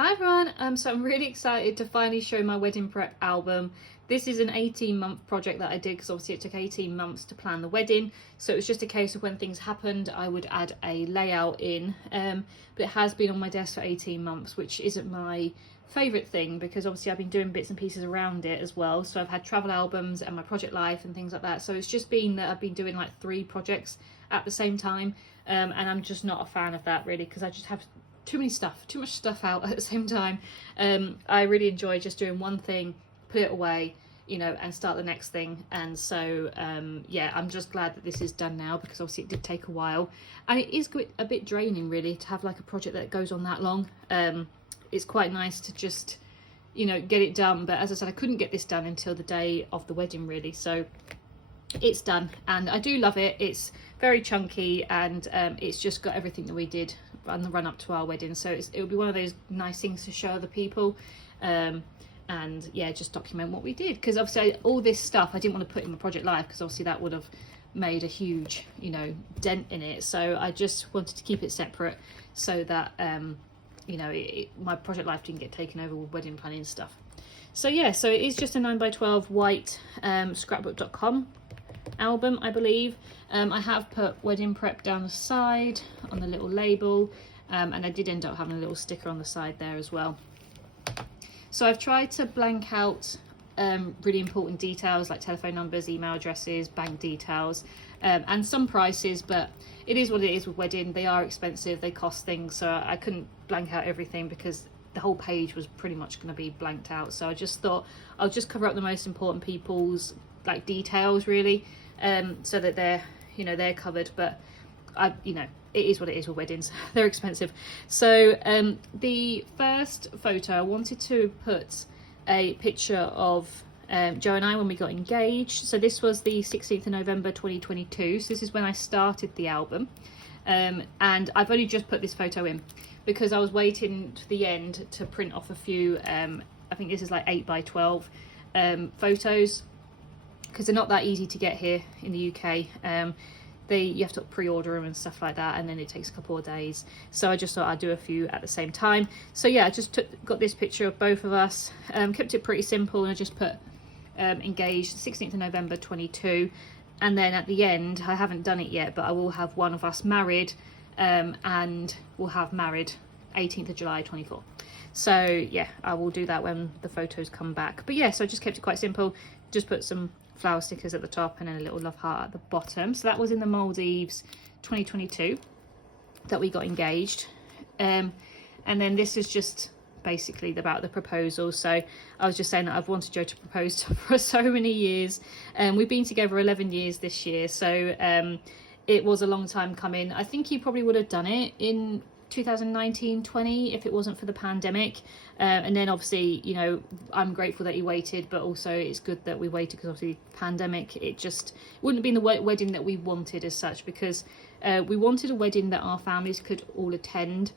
Hi everyone, so I'm really excited to finally show my wedding prep album. This is an 18-month project that I did because obviously it took 18 months to plan the wedding. So it was just a case of when things happened, I would add a layout in. But it has been on my desk for 18 months, which isn't my favourite thing because obviously I've been doing bits and pieces around it as well. So I've had travel albums and my project life and things like that. So it's just been that I've been doing like 3 projects at the same time. And I'm just not a fan of that really because I just have too much stuff out at the same time. I really enjoy just doing one thing, put it away, you know, and start the next thing. And so yeah, I'm just glad that this is done now because obviously it did take a while and it is a bit draining really to have like a project that goes on that long. It's quite nice to just, you know, get it done, but as I said, I couldn't get this done until the day of the wedding really, so it's done and I do love it. It's very chunky and it's just got everything that we did on the run up to our wedding, so it'll be one of those nice things to show other people, and yeah, just document what we did, because obviously all this stuff I didn't want to put in my project life because obviously that would have made a huge, you know, dent in it. So I just wanted to keep it separate so that you know, my project life didn't get taken over with wedding planning stuff. So yeah, so it is just a 9x12 white scrapbook.com album, I believe. I have put wedding prep down the side on the little label, and I did end up having a little sticker on the side there as well. So I've tried to blank out really important details like telephone numbers, email addresses, bank details, and some prices, but it is what it is with wedding. They are expensive, they cost things, so I couldn't blank out everything because the whole page was pretty much going to be blanked out. So I just thought I'll just cover up the most important people's like details really, so that they're, you know, they're covered. But you know, it is what it is with weddings. They're expensive. So the first photo, I wanted to put a picture of Joe and I when we got engaged. So this was the 16th of November 2022. So this is when I started the album, and I've only just put this photo in because I was waiting to the end to print off a few, I think this is like 8x12 photos, because they're not that easy to get here in the UK. You have to pre-order them and stuff like that, and then it takes a couple of days. So I just thought I'd do a few at the same time. So yeah, I just got this picture of both of us, kept it pretty simple, and I just put engaged 16th of November 22, and then at the end, I haven't done it yet, but I will have one of us married, and we'll have married 18th of July 24. So yeah, I will do that when the photos come back. But yeah, so I just kept it quite simple, just put some flower stickers at the top and then a little love heart at the bottom. So that was in the Maldives 2022 that we got engaged, and then this is just basically about the proposal. So I was just saying that I've wanted Joe to propose for so many years, and we've been together 11 years this year, so it was a long time coming. I think he probably would have done it in 2019-20 if it wasn't for the pandemic, and then obviously, you know, I'm grateful that he waited, but also it's good that we waited because obviously pandemic, it just wouldn't have been the wedding that we wanted as such, because we wanted a wedding that our families could all attend,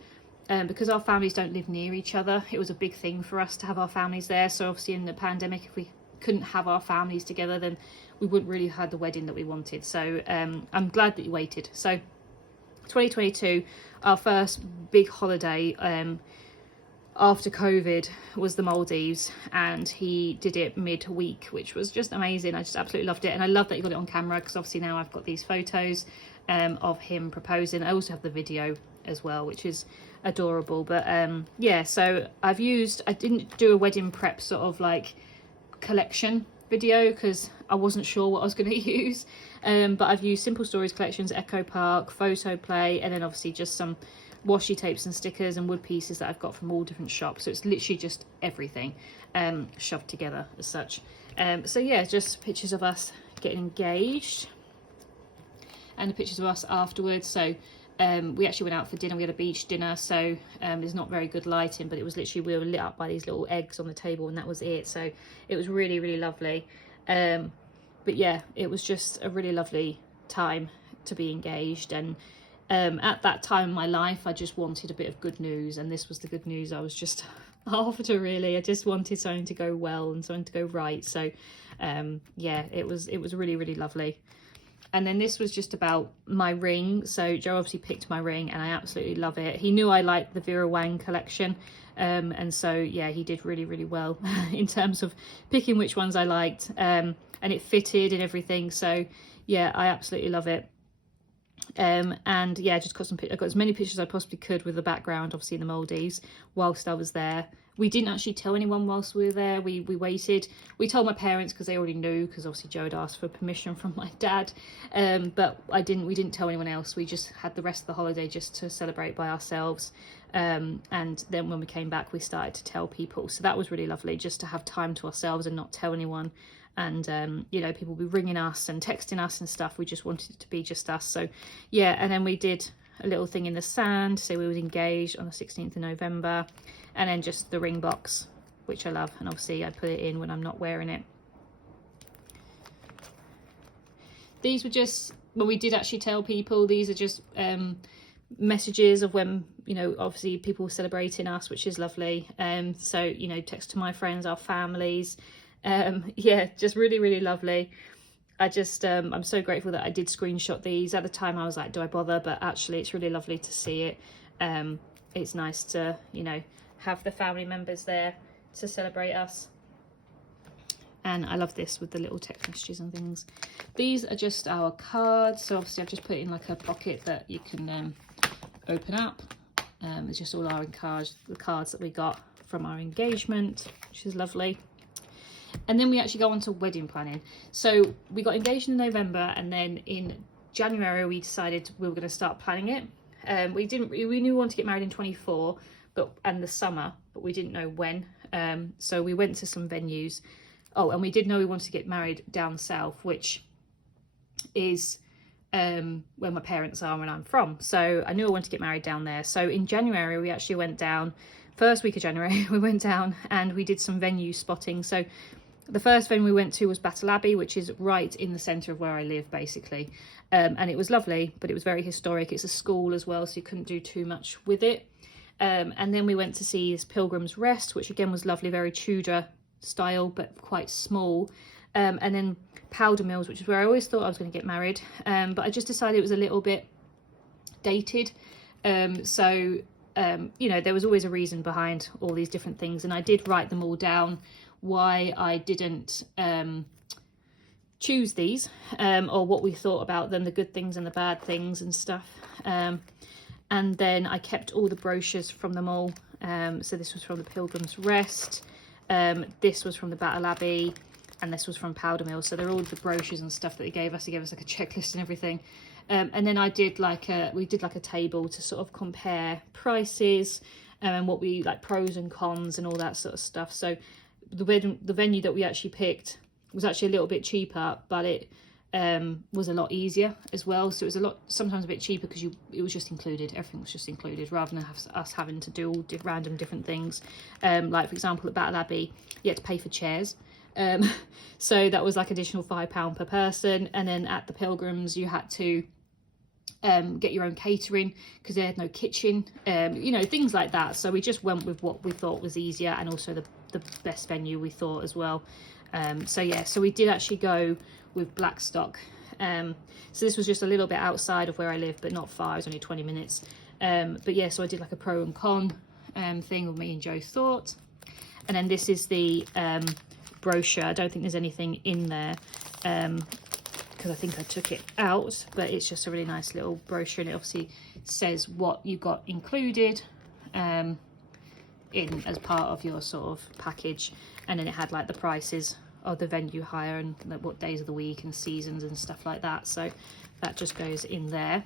because our families don't live near each other. It was a big thing for us to have our families there, so obviously in the pandemic, if we couldn't have our families together, then we wouldn't really have had the wedding that we wanted. So I'm glad that you waited. So 2022, our first big holiday after COVID was the Maldives, and he did it mid-week, which was just amazing. I just absolutely loved it, and I love that you got it on camera because obviously now I've got these photos of him proposing. I also have the video as well, which is adorable. But yeah, so I didn't do a wedding prep sort of like collection video because I wasn't sure what I was going to use, but I've used Simple Stories collections, Echo Park, Photo Play, and then obviously just some washi tapes and stickers and wood pieces that I've got from all different shops. So it's literally just everything shoved together as such. So yeah, just pictures of us getting engaged and the pictures of us afterwards. So we actually went out for dinner. We had a beach dinner, so there's not very good lighting, but it was literally, we were lit up by these little eggs on the table, and that was it. So it was really, really lovely. But yeah, it was just a really lovely time to be engaged. And at that time in my life, I just wanted a bit of good news, and this was the good news I was just after really. I just wanted something to go well and something to go right. So yeah, it was really, really lovely. And then this was just about my ring. So Joe obviously picked my ring and I absolutely love it. He knew I liked the Vera Wang collection. And so, yeah, he did really, really well in terms of picking which ones I liked. And it fitted and everything. So, yeah, I absolutely love it. And yeah, just got I got as many pictures as I possibly could with the background, obviously in the Maldives, whilst I was there. We didn't actually tell anyone whilst we were there. We waited. We told my parents because they already knew, because obviously Joe had asked for permission from my dad. But we didn't tell anyone else. We just had the rest of the holiday just to celebrate by ourselves. And then when we came back, we started to tell people. So that was really lovely, just to have time to ourselves and not tell anyone. And you know, people would be ringing us and texting us and stuff. We just wanted it to be just us. So yeah, and then we did a little thing in the sand, so we was engaged on the 16th of November. And then just the ring box, which I love, and obviously I put it in when I'm not wearing it. These were just, well, we did actually tell people. These are just messages of when, you know, obviously people were celebrating us, which is lovely. So, you know, text to my friends, our families. Yeah, just really, really lovely. I just I'm so grateful that I did screenshot these. At the time I was like, do I bother? But actually it's really lovely to see it. It's nice to, you know, have the family members there to celebrate us. And I love this with the little text messages and things. These are just our cards. So obviously I've just put it in like a pocket that you can open up. It's just all our cards, the cards that we got from our engagement, which is lovely. And then we actually go on to wedding planning. So we got engaged in November, and then in January we decided we were going to start planning it. We knew we wanted to get married in 24, and the summer, but we didn't know when. So we went to some venues. Oh, and we did know we wanted to get married down south, which is where my parents are and I'm from. So I knew I wanted to get married down there. So in January we actually went down. First week of January we went down and we did some venue spotting. So the first venue we went to was Battle Abbey, which is right in the centre of where I live, basically. And it was lovely, but it was very historic. It's a school as well, so you couldn't do too much with it. And then we went to see this Pilgrim's Rest, which again was lovely, very Tudor style, but quite small. And then Powder Mills, which is where I always thought I was going to get married. But I just decided it was a little bit dated. You know, there was always a reason behind all these different things. And I did write them all down, why I didn't choose these, or what we thought about them, the good things and the bad things and stuff. And then I kept all the brochures from them all. So this was from the Pilgrim's Rest, this was from the Battle Abbey, and this was from Powder Mill. So they're all the brochures and stuff that they gave us. They gave us like a checklist and everything. And then I did we did like a table to sort of compare prices and what we like, pros and cons and all that sort of stuff. So the venue that we actually picked was actually a little bit cheaper, but it was a lot easier as well. So it was sometimes a bit cheaper because it was just included. Everything was just included, rather than us having to do all random different things. Like for example, at Battle Abbey, you had to pay for chairs. So that was like additional £5 per person. And then at the Pilgrims, you had to get your own catering because they had no kitchen, you know, things like that. So we just went with what we thought was easier, and also the best venue we thought as well. So yeah, so we did actually go with Blackstock. So this was just a little bit outside of where I live, but not far. It was only 20 minutes. But yeah, so I did like a pro and con thing with me and Joe thought. And then this is the brochure. I don't think there's anything in there because I think I took it out, but it's just a really nice little brochure, and it obviously says what you got included in as part of your sort of package. And then it had like the prices of the venue hire and like what days of the week and seasons and stuff like that. So that just goes in there.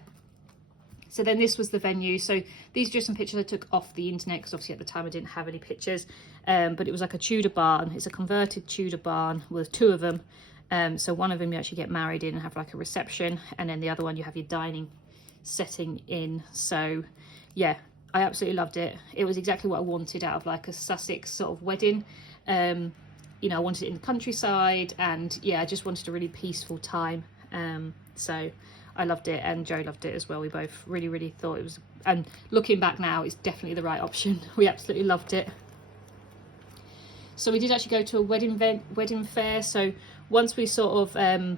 So then this was the venue. So these are just some pictures I took off the internet because obviously at the time I didn't have any pictures. But it was like a Tudor barn. It's a converted Tudor barn with two of them. So one of them you actually get married in and have like a reception, and then the other one you have your dining setting in. So yeah, I absolutely loved it. It was exactly what I wanted out of like a Sussex sort of wedding. You know, I wanted it in the countryside, and yeah, I just wanted a really peaceful time. So I loved it, and Joe loved it as well. We both really, really thought it was, and looking back now, it's definitely the right option. We absolutely loved it. So we did actually go to a wedding fair. So once we sort of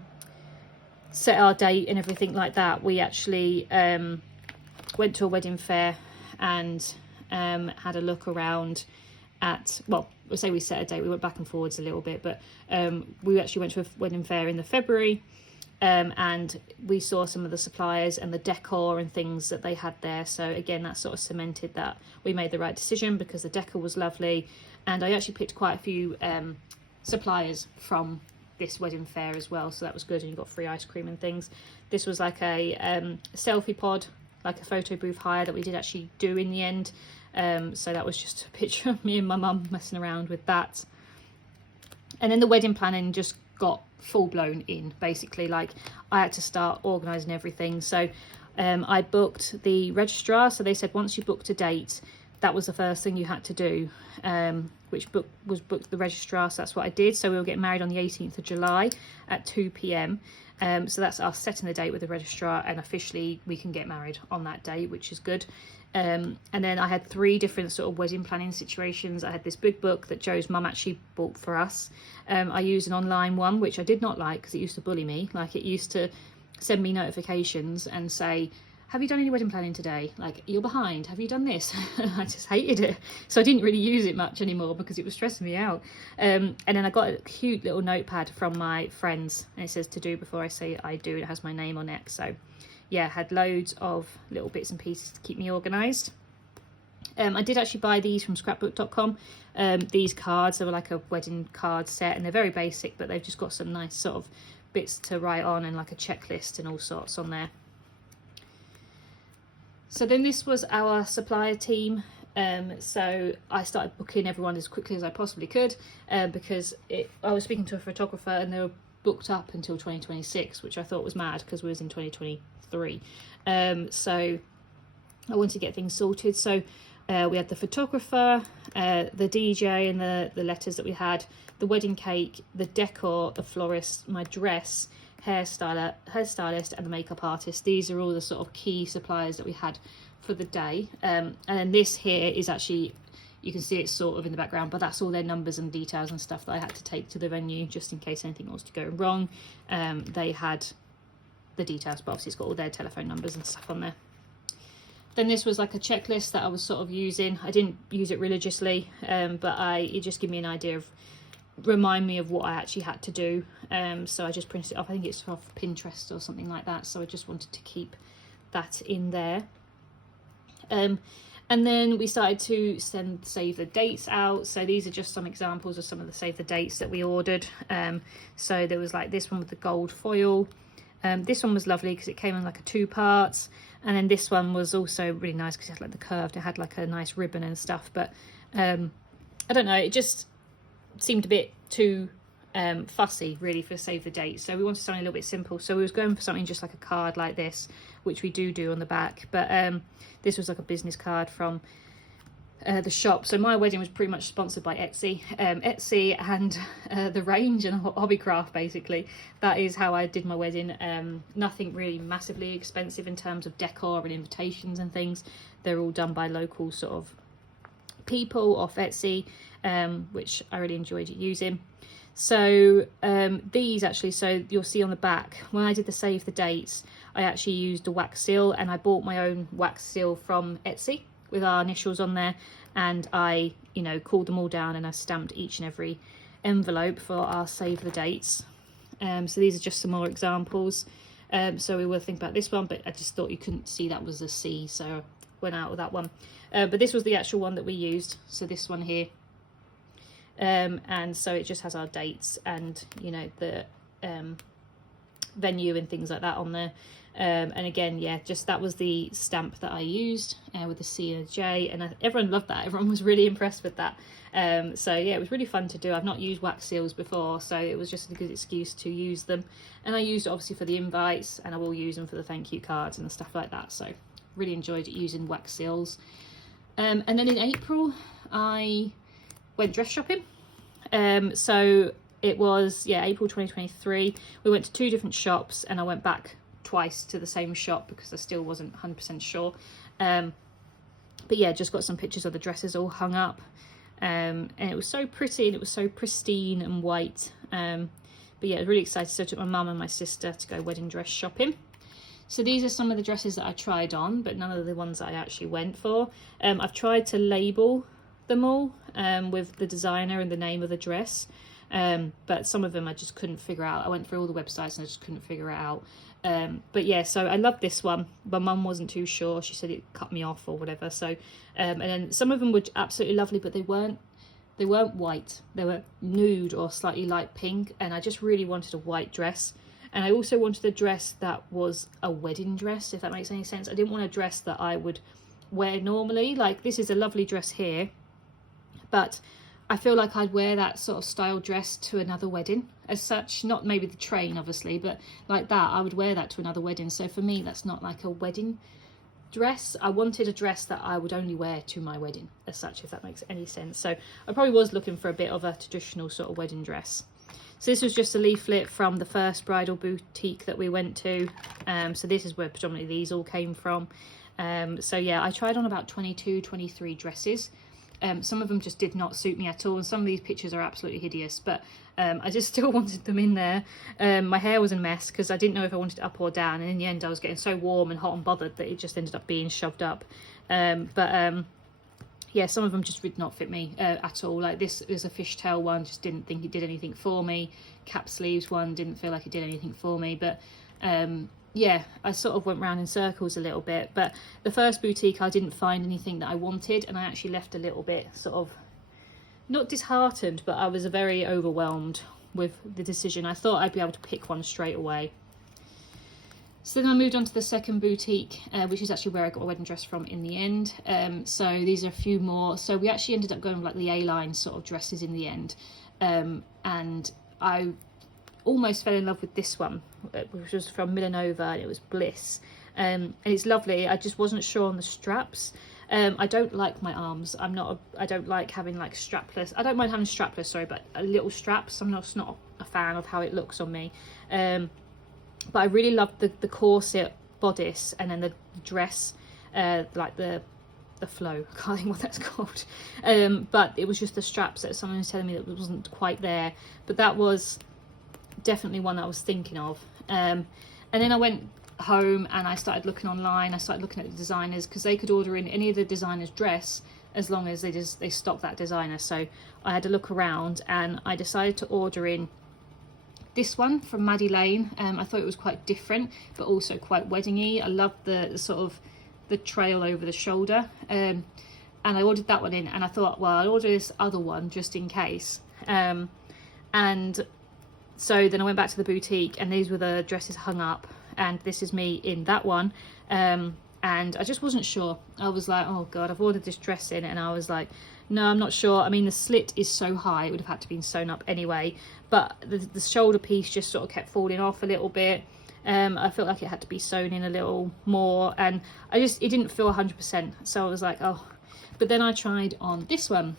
set our date and everything like that, we actually went to a wedding fair and had a look around at, well, we'll say we set a date, we went back and forwards a little bit, but we actually went to a wedding fair in the February, and we saw some of the suppliers and the decor and things that they had there. So again, that sort of cemented that we made the right decision, because the decor was lovely, and I actually picked quite a few suppliers from this wedding fair as well, so that was good, and you got free ice cream and things. This was like a selfie pod, like a photo booth hire that we did actually do in the end. So that was just a picture of me and my mum messing around with that. And then the wedding planning just got full blown in, basically. Like, I had to start organising everything. So I booked the registrar. So they said once you booked a date, that was the first thing you had to do, which book the registrar. So that's what I did. So we were getting married on the 18th of July at 2 p.m. So that's us setting the date with the registrar, and officially we can get married on that date, which is good. And then I had 3 different sort of wedding planning situations. I had this big book that Joe's mum actually bought for us. I used an online one, which I did not like, because it used to bully me. Like, it used to send me notifications and say, have you done any wedding planning today? Like, you're behind. Have you done this? I just hated it. So I didn't really use it much anymore because it was stressing me out. And then I got a cute little notepad from my friends, and it says to do before I say I do. It has my name on it. So yeah, had loads of little bits and pieces to keep me organised. I did actually buy these from scrapbook.com. These cards, they were like a wedding card set, and they're very basic, but they've just got some nice sort of bits to write on, and like a checklist and all sorts on there. So then this was our supplier team. So I started booking everyone as quickly as I possibly could, because I was speaking to a photographer and they were booked up until 2026, which I thought was mad because we was in 2023. So I wanted to get things sorted. So we had the photographer, the DJ, and the letters that we had, the wedding cake, the decor, the florist, my dress, hairstylist, and the makeup artist. These are all the sort of key suppliers that we had for the day. And then this here is actually, you can see it sort of in the background, but that's all their numbers and details and stuff that I had to take to the venue just in case anything was to go wrong. They had the details, but obviously it's got all their telephone numbers and stuff on there. Then this was like a checklist that I was sort of using. I didn't use it religiously, but it just gave me an idea of, remind me of what I actually had to do. So I just printed it off. I think it's off Pinterest or something like that. So I just wanted to keep that in there. And then we started to save the dates out. So these are just some examples of some of the save the dates that we ordered. So there was like this one with the gold foil. This one was lovely because it came in like a 2 parts. And then this one was also really nice because it had like the curved, it had like a nice ribbon and stuff. But I don't know, it just seemed a bit too fussy really for save the date. So we wanted something a little bit simple. So we was going for something just like a card like this, which we do on the back. But this was like a business card from the shop. So my wedding was pretty much sponsored by Etsy. Etsy and the range and Hobbycraft, basically. That is how I did my wedding. Nothing really massively expensive in terms of decor and invitations and things. They're all done by local sort of people off Etsy, which I really enjoyed using. So these actually, so you'll see on the back, when I did the save the dates, I actually used a wax seal, and I bought my own wax seal from Etsy with our initials on there, and I, you know, cooled them all down and I stamped each and every envelope for our save the dates. So these are just some more examples. So we will think about this one, but I just thought you couldn't see that was a C, so went out with that one. But this was the actual one that we used, so this one here. And so it just has our dates and, you know, the venue and things like that on there. And again, yeah, just that was the stamp that I used with the C and a J, and everyone loved that. Everyone was really impressed with that. So yeah, it was really fun to do. I've not used wax seals before, so it was just a good excuse to use them. And I used it obviously for the invites, and I will use them for the thank you cards and stuff like that. So really enjoyed using wax seals. And then in April, I went dress shopping. So it was, yeah, April 2023. We went to 2 different shops, and I went back twice to the same shop because I still wasn't 100% sure. But yeah, just got some pictures of the dresses all hung up. And it was so pretty, and it was so pristine and white. But yeah, I was really excited. So I took my mum and my sister to go wedding dress shopping. So these are some of the dresses that I tried on, but none of the ones that I actually went for. I've tried to label them all with the designer and the name of the dress, but some of them I just couldn't figure out. I went through all the websites and I just couldn't figure it out. But yeah, so I love this one. My mum wasn't too sure. She said it cut me off or whatever. So and then some of them were absolutely lovely, but they weren't white. They were nude or slightly light pink, and I just really wanted a white dress. And I also wanted a dress that was a wedding dress, if that makes any sense. I didn't want a dress that I would wear normally. Like, this is a lovely dress here, but I feel like I'd wear that sort of style dress to another wedding as such. Not maybe the train, obviously, but like that, I would wear that to another wedding. So for me, that's not like a wedding dress. I wanted a dress that I would only wear to my wedding as such, if that makes any sense. So I probably was looking for a bit of a traditional sort of wedding dress. So this was just a leaflet from the first bridal boutique that we went to. So this is where predominantly these all came from. So yeah, I tried on about 22, 23 dresses. Some of them just did not suit me at all, and some of these pictures are absolutely hideous, but I just still wanted them in there. My hair was a mess because I didn't know if I wanted it up or down, and in the end I was getting so warm and hot and bothered that it just ended up being shoved up. Yeah, some of them just did not fit me at all. Like this is a fishtail one, just didn't think it did anything for me. Cap sleeves one, didn't feel like it did anything for me. But yeah, I sort of went round in circles a little bit. But the first boutique, I didn't find anything that I wanted, and I actually left a little bit sort of, not disheartened, but I was very overwhelmed with the decision. I thought I'd be able to pick one straight away. So then I moved on to the second boutique, which is actually where I got a wedding dress from in the end. So these are a few more. So we actually ended up going with like the A-line sort of dresses in the end. And I almost fell in love with this one, which was from Millanova, and it was Bliss. And it's lovely. I just wasn't sure on the straps. I don't like my arms. I don't like having like strapless. I don't mind having strapless, sorry, but a little straps. I'm just not a fan of how it looks on me. But I really loved the corset bodice, and then the dress, like the flow. I can't think what that's called. But it was just the straps that someone was telling me that wasn't quite there. But that was definitely one that I was thinking of. And then I went home and I started looking online. I started looking at the designers, because they could order in any of the designer's dress as long as they stock that designer. So I had to look around, and I decided to order in this one from Maddie Lane. I thought it was quite different, but also quite weddingy. I loved the sort of the trail over the shoulder, and I ordered that one in, and I thought, well, I'll order this other one just in case. And so then I went back to the boutique, and these were the dresses hung up, and this is me in that one. And I just wasn't sure. I was like, oh god, I've ordered this dress in, and I was like, no, I'm not sure. I mean, the slit is so high, it would have had to been sewn up anyway, but the shoulder piece just sort of kept falling off a little bit. I felt like it had to be sewn in a little more, and it didn't feel 100%. So I was like, oh. But then I tried on this one,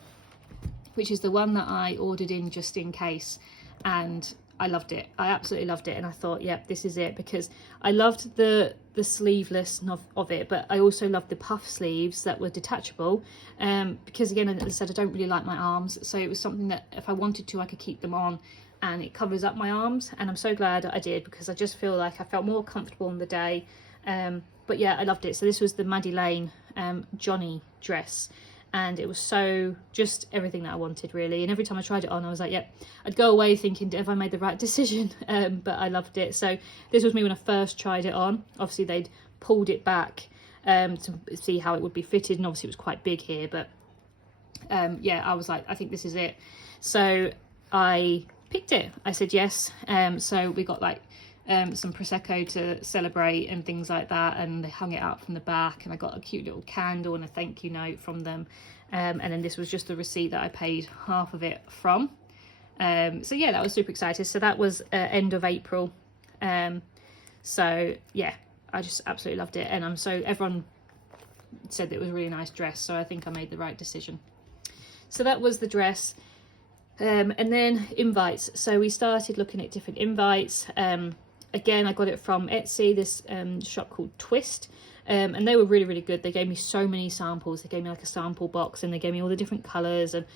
which is the one that I ordered in just in case, and I loved it. I absolutely loved it, and I thought, yep, this is it, because I loved the sleeveless of it, but I also loved the puff sleeves that were detachable, because again, as I said, I don't really like my arms, so it was something that if I wanted to, I could keep them on, and it covers up my arms, and I'm so glad I did, because I just feel like I felt more comfortable on the day. But yeah, I loved it. So this was the Maddie Lane Johnny dress, and it was so just everything that I wanted, really. And every time I tried it on, I was like, yep. I'd go away thinking, have I made the right decision? But I loved it. So this was me when I first tried it on. Obviously they'd pulled it back to see how it would be fitted, and obviously it was quite big here, but yeah, I was like, I think this is it. So I picked it. I said yes. So we got like some Prosecco to celebrate and things like that, and they hung it out from the back, and I got a cute little candle and a thank you note from them, and then this was just the receipt that I paid half of it from. So yeah, that was super excited. So that was end of April. So yeah, I just absolutely loved it, and everyone said that it was a really nice dress, so I think I made the right decision. So that was the dress. And then invites. So we started looking at different invites. Again, I got it from Etsy, this shop called Twist, and they were really, really good. They gave me so many samples. They gave me like a sample box, and they gave me all the different colours, and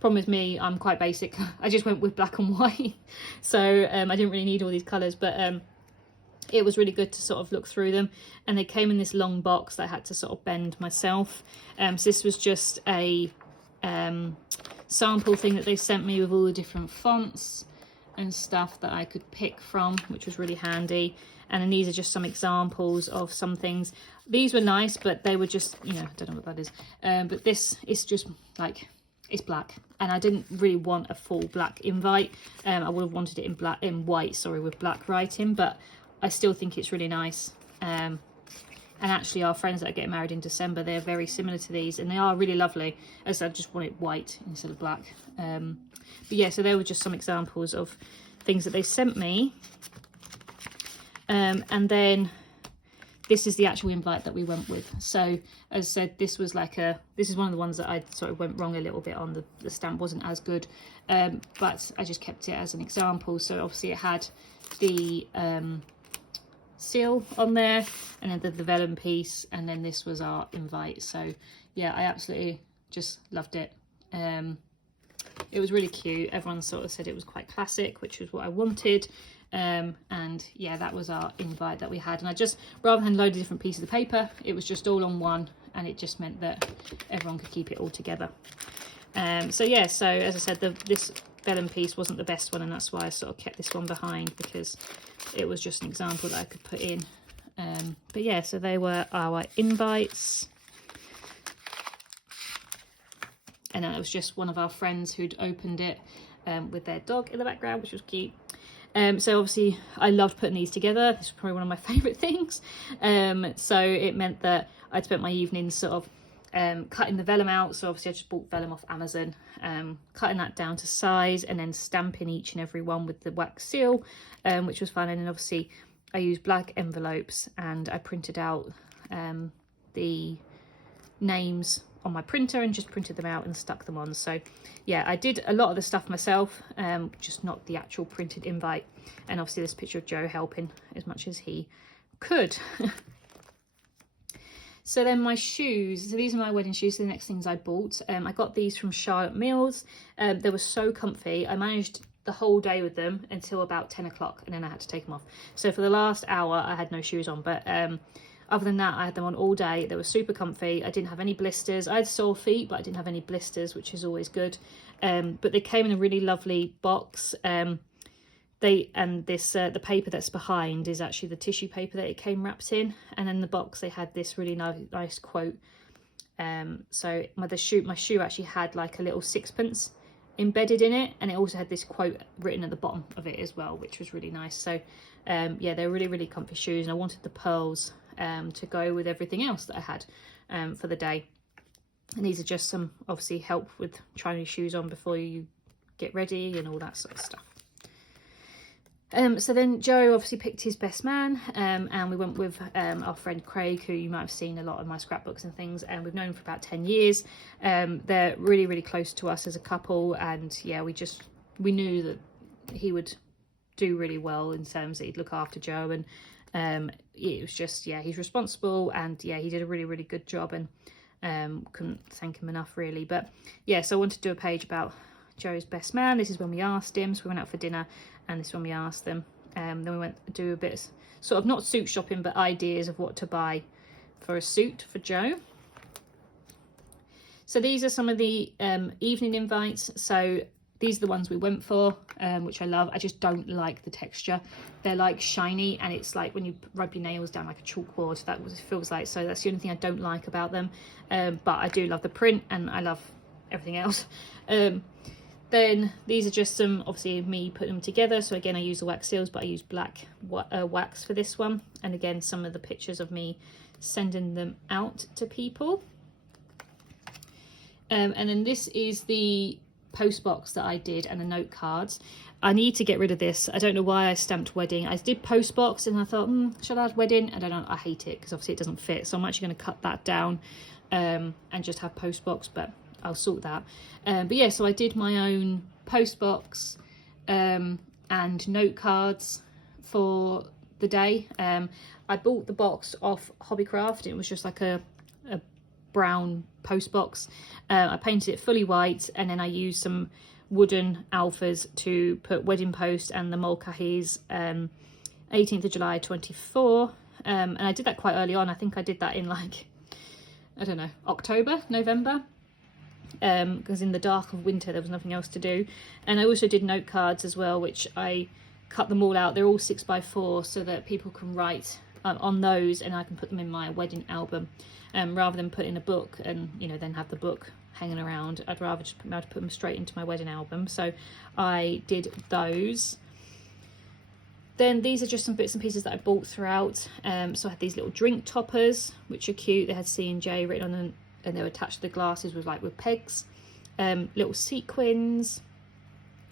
problem with me, I'm quite basic. I just went with black and white. So I didn't really need all these colours, but it was really good to sort of look through them. And they came in this long box that I had to sort of bend myself. So this was just a sample thing that they sent me with all the different fonts and stuff that I could pick from, which was really handy. And then these are just some examples of some things. These were nice, but they were just, you know, I don't know what that is. But this is just like, it's black, and I didn't really want a full black invite. I would have wanted it in white, sorry, with black writing, but I still think it's really nice. And actually our friends that are getting married in December, they're very similar to these, and they are really lovely. As I just want it white instead of black. But yeah, so there were just some examples of things that they sent me. And then this is the actual invite that we went with. So as I said, this was like this is one of the ones that I sort of went wrong a little bit on. The stamp wasn't as good, but I just kept it as an example. So obviously it had the seal on there, and then the vellum piece, and then this was our invite. So yeah, I absolutely just loved it. It was really cute. Everyone sort of said it was quite classic, which was what I wanted. And yeah, that was our invite that we had. And I just, rather than load of different pieces of paper, it was just all on one, and it just meant that everyone could keep it all together. So yeah, so as I said, this vellum piece wasn't the best one, and that's why I sort of kept this one behind, because it was just an example that I could put in. But yeah, so they were our invites. And then it was just one of our friends who'd opened it with their dog in the background, which was cute. So obviously I loved putting these together. This was probably one of my favourite things. So it meant that I'd spent my evenings sort of cutting the vellum out. So obviously I just bought vellum off Amazon, cutting that down to size, and then stamping each and every one with the wax seal, which was fun. And then obviously I used black envelopes, and I printed out the names on my printer and just printed them out and stuck them on. So yeah, I did a lot of the stuff myself, just not the actual printed invite. And obviously this picture of Joe helping as much as he could. So then my shoes, so these are my wedding shoes, so the next things I bought. I got these from Charlotte Mills. They were so comfy. I managed the whole day with them until about 10 o'clock, and then I had to take them off. So for the last hour I had no shoes on, but other than that, I had them on all day. They were super comfy. I didn't have any blisters. I had sore feet, but I didn't have any blisters, which is always good. But they came in a really lovely box. The paper that's behind is actually the tissue paper that it came wrapped in. And in the box, they had this really nice quote. So my shoe actually had like a little sixpence embedded in it, and it also had this quote written at the bottom of it as well, which was really nice. So yeah, they're really comfy shoes, and I wanted the pearls to go with everything else that I had for the day. And these are just some, obviously, help with trying your shoes on before you get ready and all that sort of stuff. So then Joe obviously picked his best man, and we went with our friend Craig, who you might have seen a lot of my scrapbooks and things, and we've known him for about 10 years. They're really close to us as a couple, and yeah, we knew that he would do really well in terms that he'd look after Joe, and it was just, yeah, he's responsible, and yeah, he did a really good job, and couldn't thank him enough really. But yeah, so I wanted to do a page about Joe's best man. This is when we asked him, so we went out for dinner, and this is when we asked them. Then we went to do a bit sort of not suit shopping, but ideas of what to buy for a suit for Joe. So these are some of the evening invites. So these are the ones we went for, which I love. I just don't like the texture. They're like shiny, and it's like when you rub your nails down like a chalkboard. That's what it feels like. So that's the only thing I don't like about them. But I do love the print, and I love everything else. Then these are just some, obviously, me putting them together. So again, I use the wax seals, but I use black wax for this one. And again, some of the pictures of me sending them out to people. And then this is the post box that I did, and the note cards. I need to get rid of this. I don't know why I stamped wedding. I did post box, and I thought, should I add wedding? I don't know. I hate it because obviously it doesn't fit. So I'm actually going to cut that down and just have post box, but I'll sort that. But yeah, so I did my own post box and note cards for the day. I bought the box off Hobbycraft. It was just like a brown post box. I painted it fully white, and then I used some wooden alphas to put wedding post and the Mulcahy's 18th of July 24. And I did that quite early on. I think I did that in like, I don't know, October, November, because in the dark of winter there was nothing else to do. And I also did note cards as well, which I cut them all out. They're all 6x4 so that people can write on those, and I can put them in my wedding album, rather than put in a book and, you know, then have the book hanging around. I'd rather just be able to put them straight into my wedding album. So I did those. Then these are just some bits and pieces that I bought throughout. So I had these little drink toppers, which are cute. They had C&J written on them, and they were attached to the glasses with pegs. Little sequins.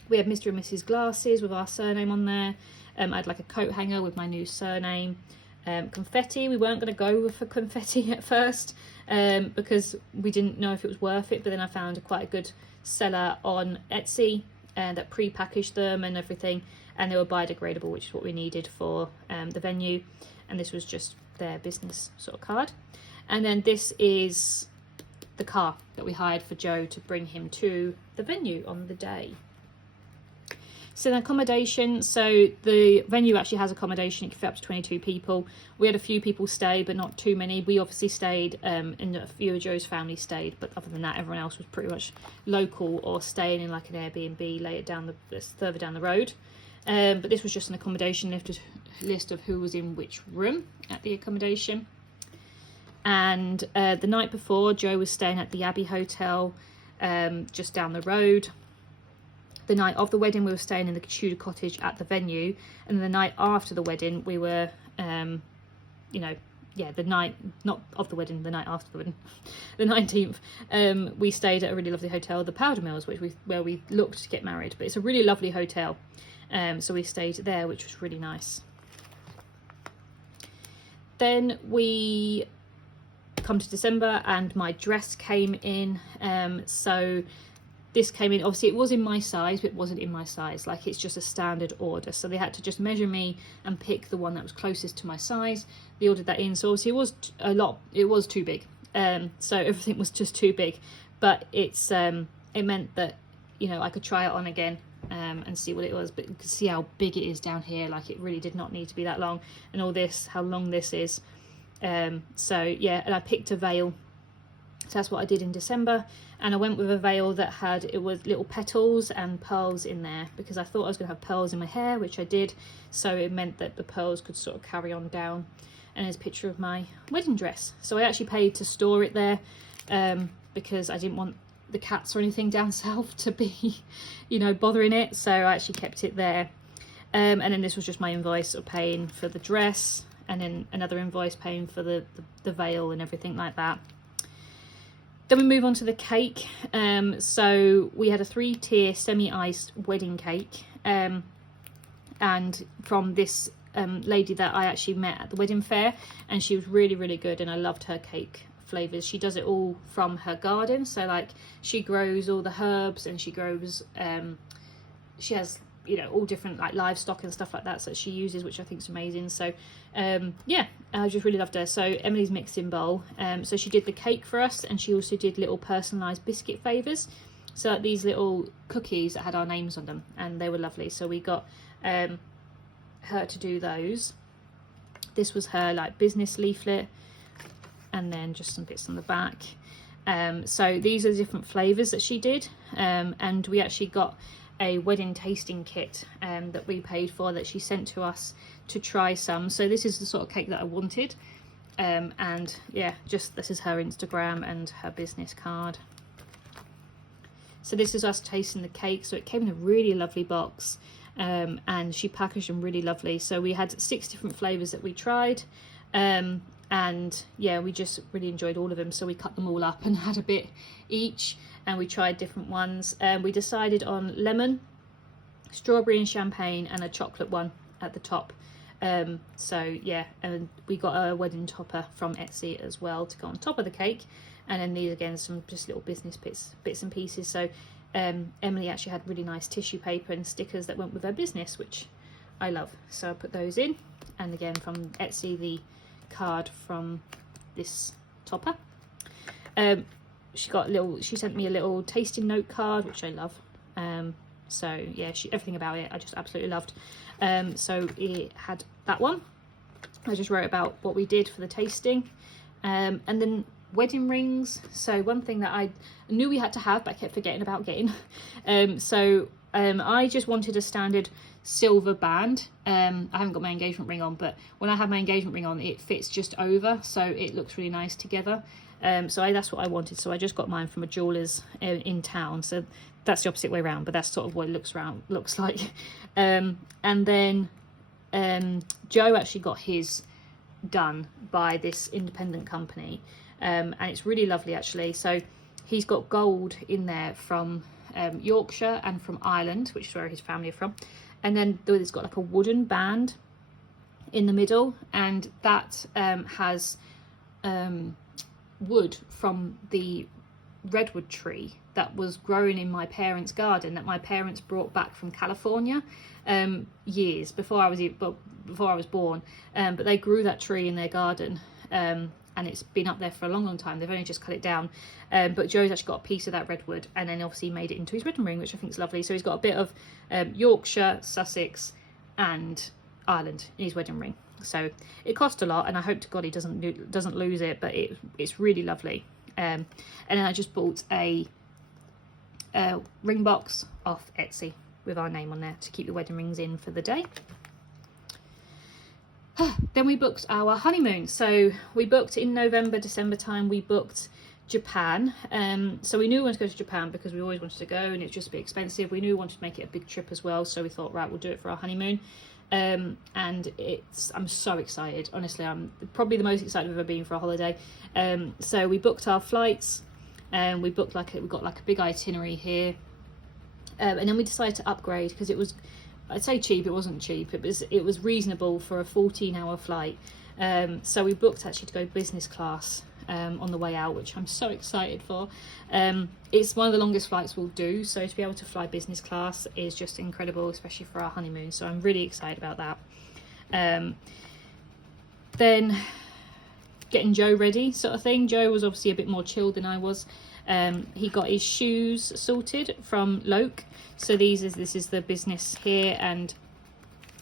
We had Mr. and Mrs. glasses with our surname on there. I had like a coat hanger with my new surname. Confetti. We weren't going to go for confetti at first, because we didn't know if it was worth it. But then I found quite a good seller on Etsy that pre-packaged them and everything. And they were biodegradable, which is what we needed for the venue. And this was just their business sort of card. And then this is the car that we hired for Joe to bring him to the venue on the day. So the accommodation, so the venue actually has accommodation. It can fit up to 22 people. We had a few people stay, but not too many. We obviously stayed, and a few of Joe's family stayed, but other than that, everyone else was pretty much local or staying in like an Airbnb further down the road. But this was just an accommodation list of who was in which room at the accommodation. And the night before, Joe was staying at the Abbey Hotel just down the road. The night of the wedding, we were staying in the Tudor cottage at the venue. And the night after the wedding, we were, the night, not of the wedding, the night after the wedding, the 19th, we stayed at a really lovely hotel, the Powder Mills, where we looked to get married. But it's a really lovely hotel. So we stayed there, which was really nice. Then we come to December and my dress came in. So this came in, obviously it was in my size, but it wasn't in my size. Like, it's just a standard order. So they had to just measure me and pick the one that was closest to my size. They ordered that in. So obviously it was too big. So everything was just too big. But it meant that, you know, I could try it on again. And see what it was, but you can see how big it is down here. Like, it really did not need to be that long, and all this, how long this is. So yeah, and I picked a veil, so that's what I did in December. And I went with a veil that it was little petals and pearls in there, because I thought I was going to have pearls in my hair, which I did, so it meant that the pearls could sort of carry on down. And there's a picture of my wedding dress. So I actually paid to store it there, because I didn't want the cats or anything down south to be, you know, bothering it. So I actually kept it there. And then this was just my invoice of paying for the dress, and then another invoice paying for the veil and everything like that. Then we move on to the cake. So we had a 3-tier semi-iced wedding cake, and from this lady that I actually met at the wedding fair, and she was really, really good, and I loved her cake flavors. She does it all from her garden, so like she grows all the herbs, and she grows she has, you know, all different like livestock and stuff like that she uses, which I think is amazing. So yeah, I just really loved her. So Emily's mixing bowl, so she did the cake for us, and she also did little personalized biscuit favors, so like these little cookies that had our names on them, and they were lovely. So we got her to do those. This was her like business leaflet, and then just some bits on the back. So these are the different flavors that she did, and we actually got a wedding tasting kit that we paid for, that she sent to us to try some. So this is the sort of cake that I wanted, and yeah, just this is her Instagram and her business card. So this is us tasting the cake. So it came in a really lovely box, and she packaged them really lovely. So we had 6 different flavors that we tried, and yeah, we just really enjoyed all of them. So we cut them all up and had a bit each, and we tried different ones. We decided on lemon, strawberry and champagne, and a chocolate one at the top. So yeah, and we got a wedding topper from Etsy as well to go on top of the cake. And then these again, some just little business bits and pieces. So Emily actually had really nice tissue paper and stickers that went with her business, which I love. So I put those in, and again from Etsy, the card from this topper. She sent me a little tasting note card, which I love. So yeah, everything about it I just absolutely loved. So it had that one. I just wrote about what we did for the tasting, and then wedding rings. So one thing that I knew we had to have, but I kept forgetting about getting. I just wanted a standard silver band. I haven't got my engagement ring on, but when I have my engagement ring on, it fits just over, so it looks really nice together. That's what I wanted, so I just got mine from a jeweller's in town. So that's the opposite way around, but that's sort of what it looks like. And then Joe actually got his done by this independent company, and it's really lovely actually. So he's got gold in there from Yorkshire and from Ireland, which is where his family are from, and then it's got like a wooden band in the middle, and that has wood from the redwood tree that was growing in my parents' garden that my parents brought back from California years before I was born, but they grew that tree in their garden, and it's been up there for a long time. They've only just cut it down, but Joe's actually got a piece of that redwood, and then obviously made it into his wedding ring, which I think is lovely. So he's got a bit of Yorkshire, Sussex and Ireland in his wedding ring. So it cost a lot, and I hope to God he doesn't lose it, but it's really lovely. And then I just bought a ring box off Etsy with our name on there to keep the wedding rings in for the day. Then we booked our honeymoon. So we booked in November, December time, we booked Japan. So we knew we wanted to go to Japan because we always wanted to go, and it's just a bit expensive. We knew we wanted to make it a big trip as well, so we thought, right, we'll do it for our honeymoon. And I'm so excited, honestly. I'm probably the most excited I've ever been for a holiday. So we booked our flights, and we got like a big itinerary here, and then we decided to upgrade because it was, I'd say cheap, it wasn't cheap, it was reasonable for a 14-hour flight. So we booked actually to go business class on the way out, which I'm so excited for. It's one of the longest flights we'll do, so to be able to fly business class is just incredible, especially for our honeymoon, so I'm really excited about that. Then getting Joe ready sort of thing. Joe was obviously a bit more chilled than I was. He got his shoes sorted from Loke, so this is the business here, and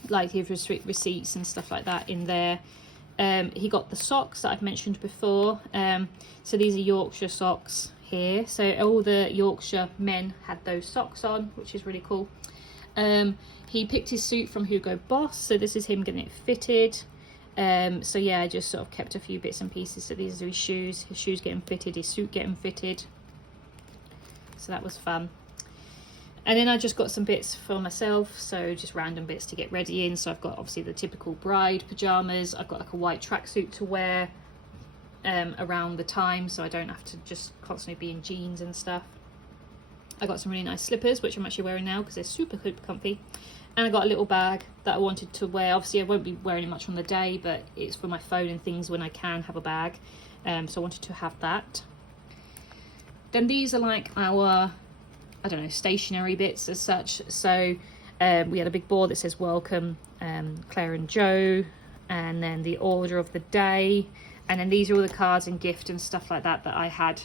like his receipts and stuff like that in there. He got the socks that I've mentioned before, so these are Yorkshire socks here, so all the Yorkshire men had those socks on, which is really cool. He picked his suit from Hugo Boss, so this is him getting it fitted. So yeah, I just sort of kept a few bits and pieces. So these are his shoes getting fitted, his suit getting fitted, so that was fun. And then I just got some bits for myself, so just random bits to get ready in. So I've got obviously the typical bride pajamas. I've got like a white tracksuit to wear around the time, so I don't have to just constantly be in jeans and stuff. I got some really nice slippers, which I'm actually wearing now because they're super comfy. And I got a little bag that I wanted to wear. Obviously I won't be wearing it much on the day, but it's for my phone and things when I can have a bag. So I wanted to have that. Then these are like our, I don't know, stationary bits as such. So we had a big board that says welcome Claire and Joe, and then the order of the day, and then these are all the cards and gift and stuff like that I had